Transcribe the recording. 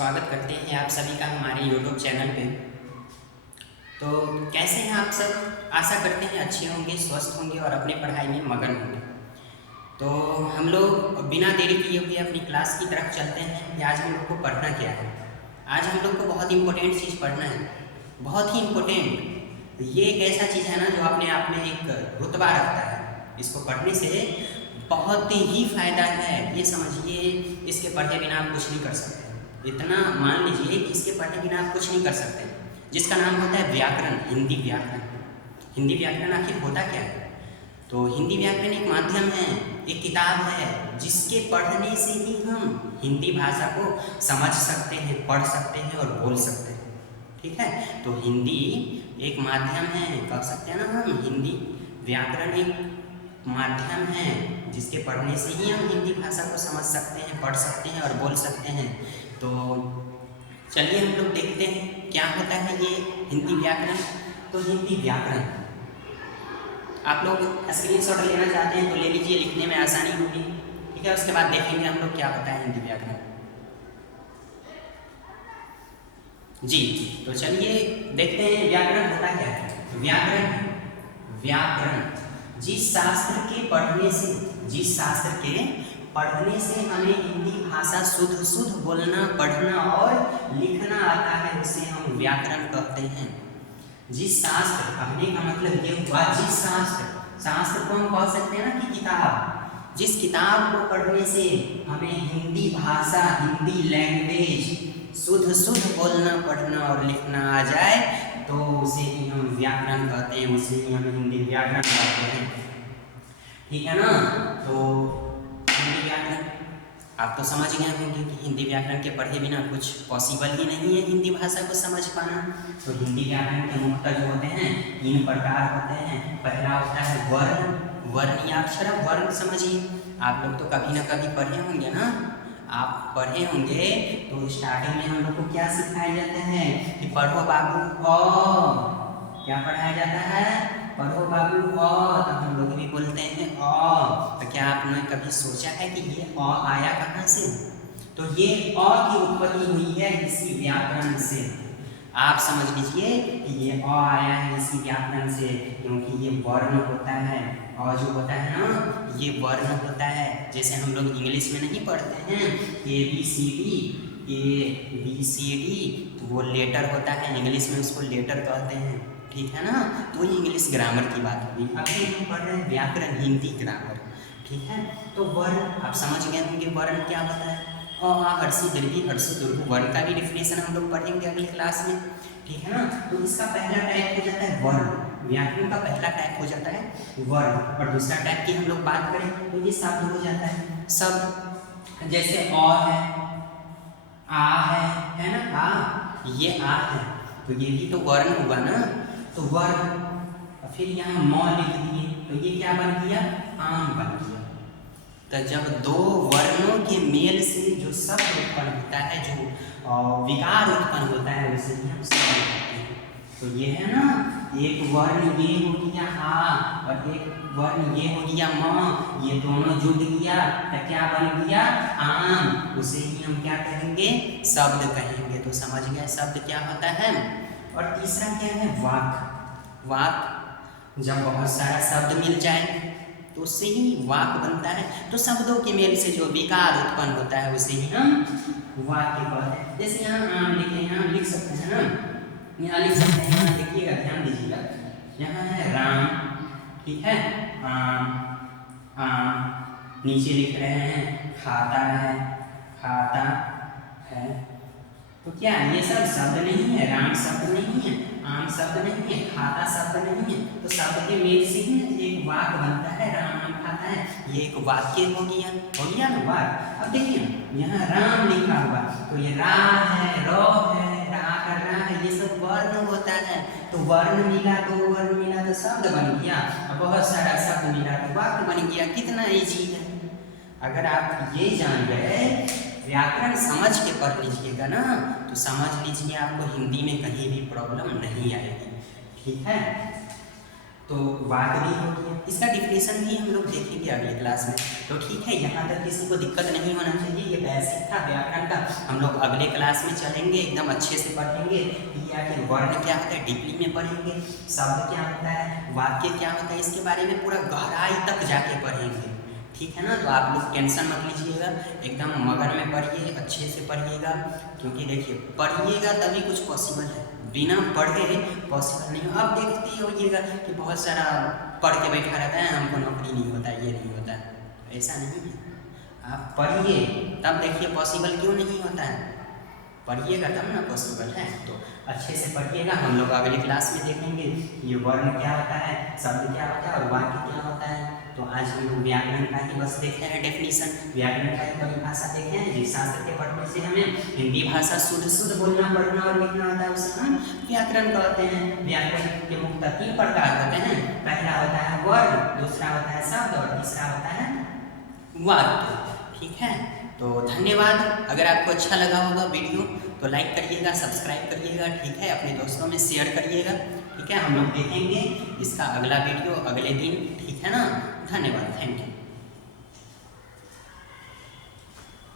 स्वागत करते हैं आप सभी का हमारे YouTube चैनल पे। तो कैसे हैं आप सब? आशा करते हैं अच्छे होंगे, स्वस्थ होंगे और अपनी पढ़ाई में मगन होंगे। तो हम लोग बिना देरी किए हुए अपनी क्लास की तरफ चलते हैं कि आज हम लोग को पढ़ना क्या है। आज हम लोग को बहुत इम्पोर्टेंट चीज़ पढ़ना है, बहुत ही इम्पोर्टेंट। ये एक ऐसा चीज़ है ना जो अपने आप में एक रुतबा रखता है। इसको पढ़ने से बहुत ही फ़ायदा है। ये समझिए, इसके पढ़े बिना आप कुछ नहीं कर सकते। इतना मान लीजिए कि इसके पढ़े बिना आप कुछ नहीं कर सकते, जिसका नाम होता है व्याकरण, हिंदी व्याकरण। हिंदी व्याकरण आखिर होता क्या है? तो हिंदी व्याकरण एक माध्यम है, एक किताब है जिसके पढ़ने से ही हम हिंदी भाषा को समझ सकते हैं, पढ़ सकते हैं और बोल सकते हैं। ठीक है, तो हिंदी एक माध्यम है, कह सकते हैं ना हम। हिंदी व्याकरण एक माध्यम है जिसके पढ़ने से ही हम हिंदी भाषा को समझ सकते हैं, पढ़ सकते हैं और बोल सकते हैं। तो चलिए हम लोग देखते हैं क्या होता है ये हिंदी व्याकरण। तो हिंदी व्याकरण आप लोग स्क्रीनशॉट लेना चाहते हैं तो ले लीजिए, लिखने में आसानी होगी। ठीक है, उसके बाद देखेंगे हम लोग क्या होता है हिंदी व्याकरण। जी, तो चलिए देखते हैं व्याकरण होता क्या है। व्याकरण जिस शास्त्र के पढ़ने से हमें हिंदी भाषा शुद्ध बोलना, पढ़ना और लिखना आता है, उसे हम व्याकरण कहते हैं। जिस शास्त्र, कहने का मतलब ये हुआ, जिस शास्त्र को हम कह सकते हैं ना कि किताब। जिस किताब को पढ़ने से हमें हिंदी भाषा, हिंदी लैंग्वेज शुद्ध बोलना, पढ़ना और लिखना आ जाए तो उसे ही हम व्याकरण कहते हैं, उसे ही हम हिंदी व्याकरण कहते हैं। ठीक है ना? तो हिंदी व्याकरण आप तो समझ गए होंगे कि हिंदी व्याकरण के पढ़े बिना कुछ पॉसिबल ही नहीं है हिंदी भाषा को समझ पाना। तो हिंदी व्याकरण के मुख्यतः जो होते हैं 3 प्रकार होते हैं। पहला होता है वर्णीयाक्षर। वर्ण समझिए, आप लोग तो कभी ना कभी पढ़े होंगे ना, आप पढ़े होंगे तो स्टार्टिंग में हम लोग को क्या सिखाया जाता है कि पढ़ो बाबू अ। क्या पढ़ाया जाता है? पढ़ो बाबू अ। तो हम लोग भी बोलते हैं अ। तो क्या आपने कभी सोचा है कि ये अ आया कहाँ से? तो ये अ की उत्पत्ति हुई है इसी व्याकरण से। आप समझ लीजिए कि ये अ आया है इसी व्याकरण से, क्योंकि ये वर्ण होता है। अ जो होता है ना, ये वर्ण होता है। जैसे हम लोग इंग्लिश में नहीं पढ़ते हैं ABCD, तो वो लेटर होता है, इंग्लिश में उसको लेटर कहते हैं। ठीक है ना? तो ये इंग्लिश ग्रामर की बात होगी। अभी हम पढ़ रहे हैं व्याकरण, हिंदी ग्रामर। ठीक है, तो वर्ण आप समझ गए होंगे वर्ण क्या होता है। हर्षी दीर्घी हर्षो दुर्घ, वर्ण का भी डिफिनेशन हम लोग पढ़ेंगे अगले क्लास में। ठीक है ना? तो इसका पहला टाइप हो जाता है वर्ण। व्याकरण का पहला टाइप हो जाता है वर्ण। और दूसरा टाइप की हम लोग बात करें तो ये शब्द हो जाता है। शब्द जैसे अ है, आ है ना, आ, ये आ है, तो ये भी तो वर्ण हुआ ना। तो वर्ण, फिर यहाँ म लिख दिए तो ये क्या बन गया? आम बन गया। तो जब दो वर्णों के मेल से जो शब्द उत्पन्न होता है, जो विकार उत्पन्न होता है, उसे ही हम शब्द कहते हैं। तो ये है ना, एक वर्ण ये हो गया आ और एक वर्ण ये हो गया म, ये दोनों जुड़ गया तो क्या बन गया? आम। उसे ही हम क्या कहेंगे? शब्द कहेंगे। तो समझ गए शब्द क्या होता है। और तीसरा क्या है? वाक। जब बहुत सारा शब्द मिल जाए तो उससे ही वाक बनता है। तो शब्दों के मेल से जो विकार उत्पन्न होता है उसे ही हम वाक्य कहते हैं। जैसे यहाँ आम लिखे, यहाँ लिख सकते हैं ना, यहाँ लिख सकते हैं, यहाँ देखिएगा, ध्यान दीजिएगा, यहाँ है राम। ठीक है, आम। नीचे लिख रहे हैं खाता है। तो क्या ये सब शब्द नहीं है? राम शब्द नहीं है, आम शब्द नहीं है, खाता शब्द नहीं है। तो शब्द के मेल से ही एक वाक्य बनता है, राम आम खाता है। ये एक वाक्य हो गया ना वाक्य। अब देखिए यहाँ राम लिखा हुआ, तो ये रा है, रो है, रा कर रहा है, ये सब वर्ण होता है। तो वर्ण मिला, दो वर्ण मिला तो शब्द बन गया, और बहुत सारा शब्द मिला तो वाक्य बन गया। कितना ईजी है। अगर आप ये जान गए, व्याकरण समझ के पढ़ लीजिएगा ना, तो समझ लीजिए आपको हिंदी में कहीं भी प्रॉब्लम नहीं आएगी। ठीक है, तो बात भी हो गई, इसका डिफिनेशन भी हम लोग देखेंगे अगले क्लास में। तो ठीक है, यहाँ तक किसी को दिक्कत नहीं होना चाहिए। ये वैसे बेसिक था व्याकरण का, हम लोग अगले क्लास में चलेंगे, एकदम अच्छे से पढ़ेंगे कि आखिर वर्ण क्या होता है, डीपली में पढ़ेंगे, शब्द क्या होता है, वाक्य क्या होता है, इसके बारे में पूरा गहराई तक जाके पढ़ेंगे, ठीक है ना। तो आप लोग टेंशन मत लीजिएगा, एकदम मगन में पढ़िए, अच्छे से पढ़िएगा, क्योंकि देखिए पढ़िएगा तभी कुछ पॉसिबल है, बिना पढ़े पॉसिबल नहीं हो। अब देखते ही होइएगा कि बहुत सारा पढ़ के बैठा रहता है, हमको नौकरी नहीं होता, ये नहीं होता, ऐसा नहीं है। आप पढ़िए तब देखिए पॉसिबल क्यों नहीं होता है, पढ़िएगा तब ना पॉसिबल है। तो अच्छे से पढ़िएगा, हम लोग अगली क्लास में देखेंगे ये वर्ण क्या होता है, शब्द क्या होता है और वाक्य क्या होता है। तो आज हम लोग व्याकरण का ही बस देखे हैं डेफिनेशन, व्याकरण का ही परिभाषा देखे हैं। जिस शास्त्र के पढ़ने से हमें हिंदी भाषा शुद्ध बोलना, पढ़ना और लिखना होता है, उसे हम व्याकरण कहते हैं। व्याकरण के मुख्यतः 3 प्रकार होते हैं, पहला होता है वर्ण, दूसरा होता है शब्द और तीसरा होता है वाक्य, ठीक है। तो धन्यवाद। अगर आपको अच्छा लगा होगा वीडियो तो लाइक करिएगा, सब्सक्राइब करिएगा, ठीक है, अपने दोस्तों में शेयर करिएगा, ठीक है। हम लोग देखेंगे इसका अगला वीडियो अगले दिन, ठीक है ना। धन्यवाद, थैंक यू।